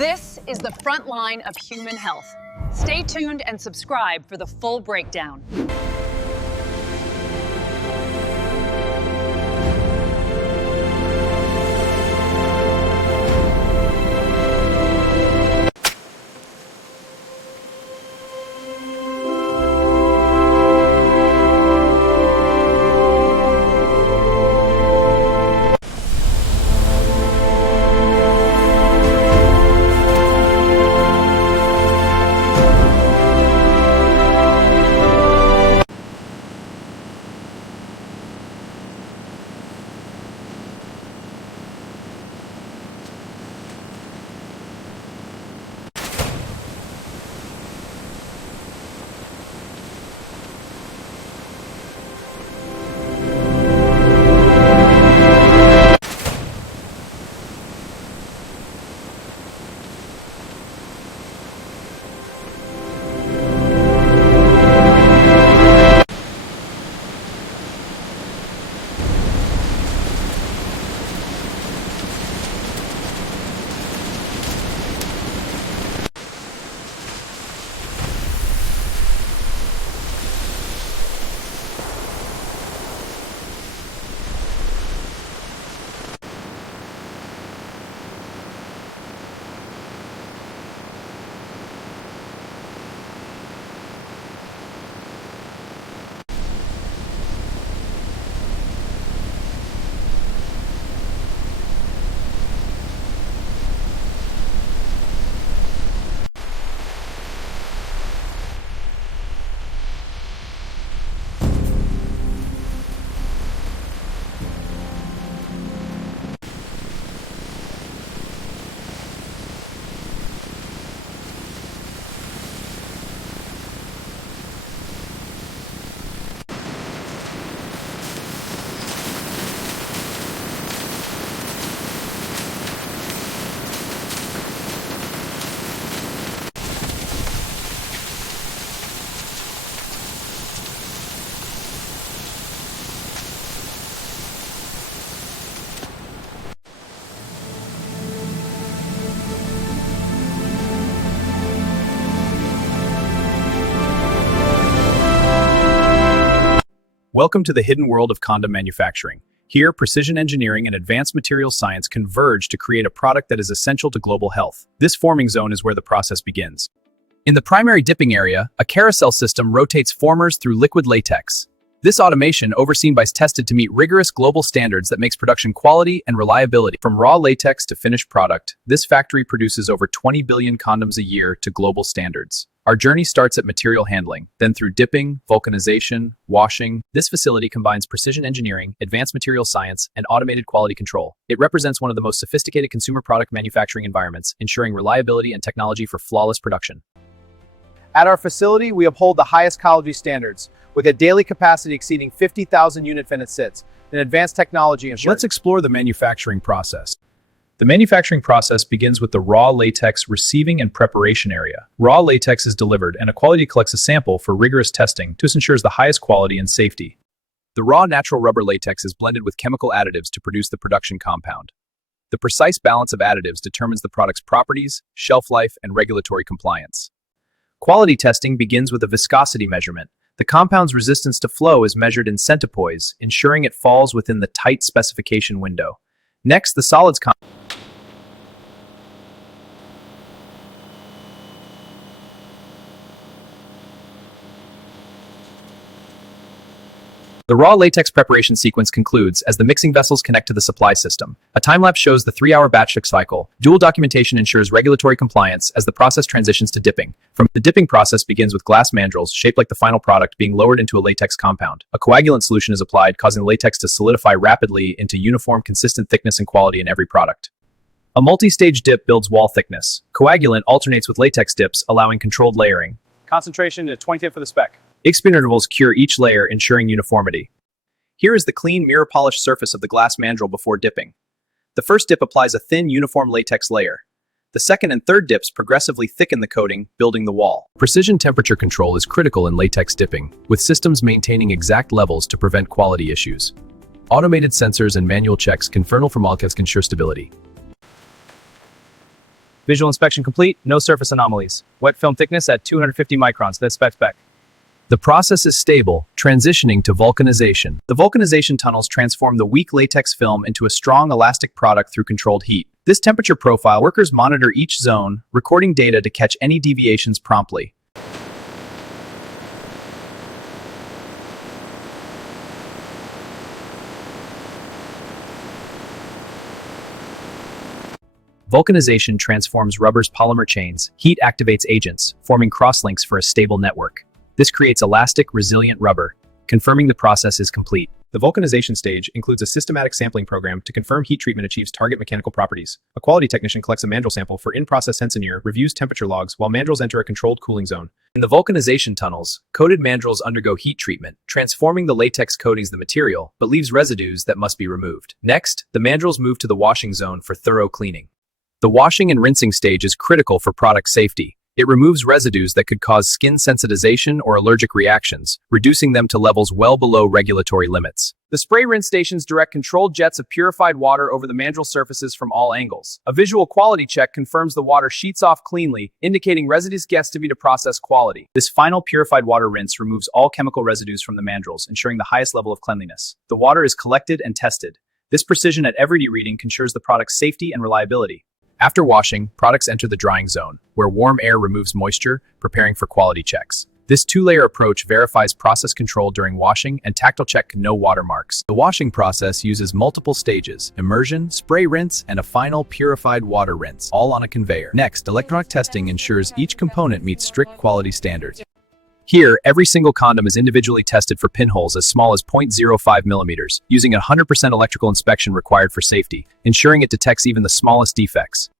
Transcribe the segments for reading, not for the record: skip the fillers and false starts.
This is the front line of human health. Stay tuned and subscribe for the full breakdown. Welcome to the hidden world of condom manufacturing. Here, precision engineering and advanced materials science converge to create a product that is essential to global health. This forming zone is where the process begins. In the primary dipping area, a carousel system rotates formers through liquid latex. This automation, overseen by tested to meet rigorous global standards that makes production quality and reliability. From raw latex to finished product, this factory produces over 20 billion condoms a year to global standards. Our journey starts at material handling, then through dipping, vulcanization, washing. This facility combines precision engineering, advanced material science, and automated quality control. It represents one of the most sophisticated consumer product manufacturing environments, ensuring reliability and technology for flawless production. At our facility, we uphold the highest quality standards, with a daily capacity exceeding 50,000 unit-finished sits, and advanced technology. Let's explore the manufacturing process. The manufacturing process begins with the raw latex receiving and preparation area. Raw latex is delivered, and a quality collects a sample for rigorous testing to ensure the highest quality and safety. The raw natural rubber latex is blended with chemical additives to produce the production compound. The precise balance of additives determines the product's properties, shelf life, and regulatory compliance. Quality testing begins with a viscosity measurement. The compound's resistance to flow is measured in centipoise, ensuring it falls within the tight specification window. Next, the solids The raw latex preparation sequence concludes as the mixing vessels connect to the supply system. A time-lapse shows the 3-hour batch cycle. Dual documentation ensures regulatory compliance as the process transitions to dipping. The dipping process begins with glass mandrels, shaped like the final product, being lowered into a latex compound. A coagulant solution is applied, causing the latex to solidify rapidly into uniform, consistent thickness and quality in every product. A multi-stage dip builds wall thickness. Coagulant alternates with latex dips, allowing controlled layering. Concentration to 20th for the spec. Expert intervals cure each layer, ensuring uniformity. Here is the clean, mirror-polished surface of the glass mandrel before dipping. The first dip applies a thin, uniform latex layer. The second and third dips progressively thicken the coating, building the wall. Precision temperature control is critical in latex dipping, with systems maintaining exact levels to prevent quality issues. Automated sensors and manual checks confirm for molecules ensure stability. Visual inspection complete, no surface anomalies. Wet film thickness at 250 microns, that's spec. The process is stable, transitioning to vulcanization. The vulcanization tunnels transform the weak latex film into a strong elastic product through controlled heat. This temperature profile, workers monitor each zone, recording data to catch any deviations promptly. Vulcanization transforms rubber's polymer chains. Heat activates agents, forming crosslinks for a stable network. This creates elastic, resilient rubber, confirming the process is complete. The vulcanization stage includes a systematic sampling program to confirm heat treatment achieves target mechanical properties. A quality technician collects a mandrel sample for in-process Sensenir, reviews temperature logs, while mandrels enter a controlled cooling zone. In the vulcanization tunnels, coated mandrels undergo heat treatment, transforming the latex coatings the material, but leaves residues that must be removed. Next, the mandrels move to the washing zone for thorough cleaning. The washing and rinsing stage is critical for product safety. It removes residues that could cause skin sensitization or allergic reactions, reducing them to levels well below regulatory limits. The spray rinse stations direct controlled jets of purified water over the mandrel surfaces from all angles. A visual quality check confirms the water sheets off cleanly, indicating residues to process quality. This final purified water rinse removes all chemical residues from the mandrels, ensuring the highest level of cleanliness. The water is collected and tested. This precision at every reading ensures the product's safety and reliability. After washing, products enter the drying zone, where warm air removes moisture, preparing for quality checks. This two-layer approach verifies process control during washing and tactile check no watermarks. The washing process uses multiple stages: immersion, spray rinse, and a final purified water rinse, all on a conveyor. Next, electronic testing ensures each component meets strict quality standards. Here, every single condom is individually tested for pinholes as small as 0.05 millimeters, using 100% electrical inspection required for safety, ensuring it detects even the smallest defects.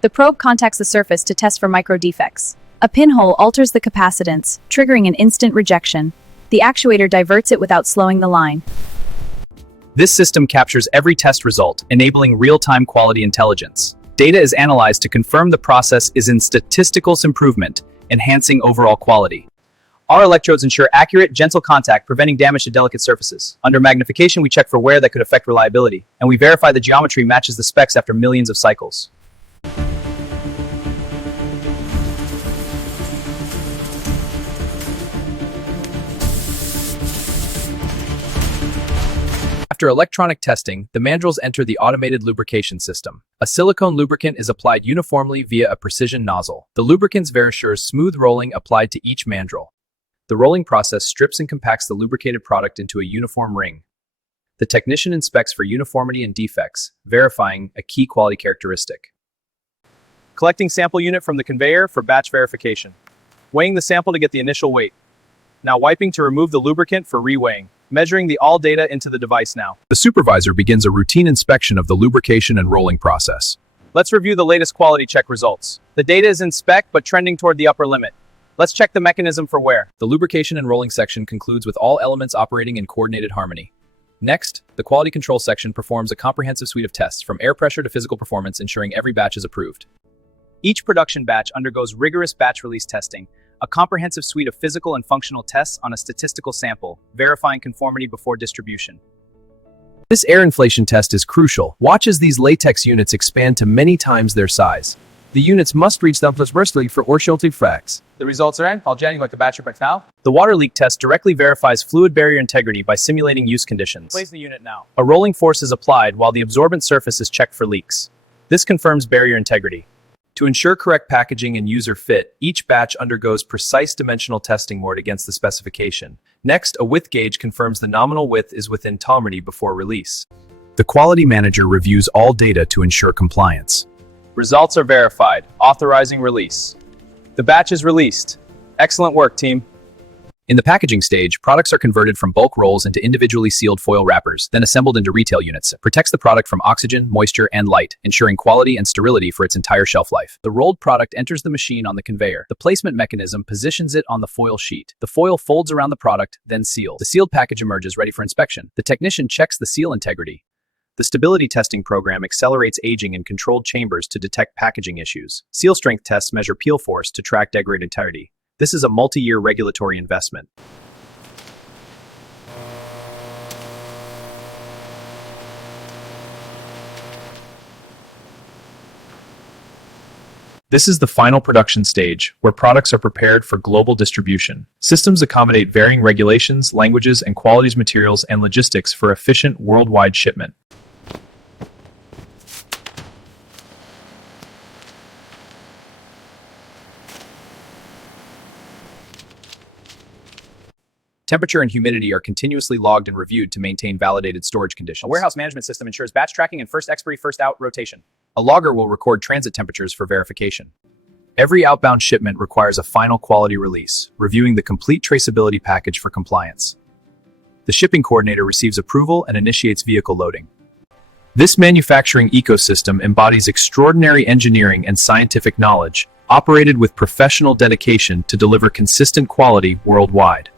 The probe contacts the surface to test for micro defects. A pinhole alters the capacitance, triggering an instant rejection. The actuator diverts it without slowing the line. This system captures every test result, enabling real-time quality intelligence. Data is analyzed to confirm the process is in statistical improvement, enhancing overall quality. Our electrodes ensure accurate, gentle contact, preventing damage to delicate surfaces. Under magnification, we check for wear that could affect reliability, and we verify the geometry matches the specs after millions of cycles. After electronic testing, the mandrels enter the automated lubrication system. A silicone lubricant is applied uniformly via a precision nozzle. The lubricants ensure smooth rolling applied to each mandrel. The rolling process strips and compacts the lubricated product into a uniform ring. The technician inspects for uniformity and defects, verifying a key quality characteristic. Collecting sample unit from the conveyor for batch verification. Weighing the sample to get the initial weight. Now wiping to remove the lubricant for reweighing. Measuring the all data into the device now. The supervisor begins a routine inspection of the lubrication and rolling process. Let's review the latest quality check results. The data is in spec, but trending toward the upper limit. Let's check the mechanism for wear. The lubrication and rolling section concludes with all elements operating in coordinated harmony. Next, the quality control section performs a comprehensive suite of tests from air pressure to physical performance, ensuring every batch is approved. Each production batch undergoes rigorous batch release testing, a comprehensive suite of physical and functional tests on a statistical sample, verifying conformity before distribution. This air inflation test is crucial. Watch as these latex units expand to many times their size. The units must reach the transversely for Orscheltig fracts. The results are in. I'll Jen, you like the batch report now? The water leak test directly verifies fluid barrier integrity by simulating use conditions. Place the unit now. A rolling force is applied while the absorbent surface is checked for leaks. This confirms barrier integrity. To ensure correct packaging and user fit, each batch undergoes precise dimensional testing moored against the specification. Next, a width gauge confirms the nominal width is within tolerability before release. The quality manager reviews all data to ensure compliance. Results are verified, authorizing release. The batch is released. Excellent work, team. In the packaging stage, products are converted from bulk rolls into individually sealed foil wrappers, then assembled into retail units. It protects the product from oxygen, moisture, and light, ensuring quality and sterility for its entire shelf life. The rolled product enters the machine on the conveyor. The placement mechanism positions it on the foil sheet. The foil folds around the product, then seals. The sealed package emerges ready for inspection. The technician checks the seal integrity. The stability testing program accelerates aging in controlled chambers to detect packaging issues. Seal strength tests measure peel force to track degraded entirety. This is a multi-year regulatory investment. This is the final production stage, where products are prepared for global distribution. Systems accommodate varying regulations, languages, and qualities, materials, and logistics for efficient worldwide shipment. Temperature and humidity are continuously logged and reviewed to maintain validated storage conditions. A warehouse management system ensures batch tracking and first expiry, first out rotation. A logger will record transit temperatures for verification. Every outbound shipment requires a final quality release, reviewing the complete traceability package for compliance. The shipping coordinator receives approval and initiates vehicle loading. This manufacturing ecosystem embodies extraordinary engineering and scientific knowledge, operated with professional dedication to deliver consistent quality worldwide.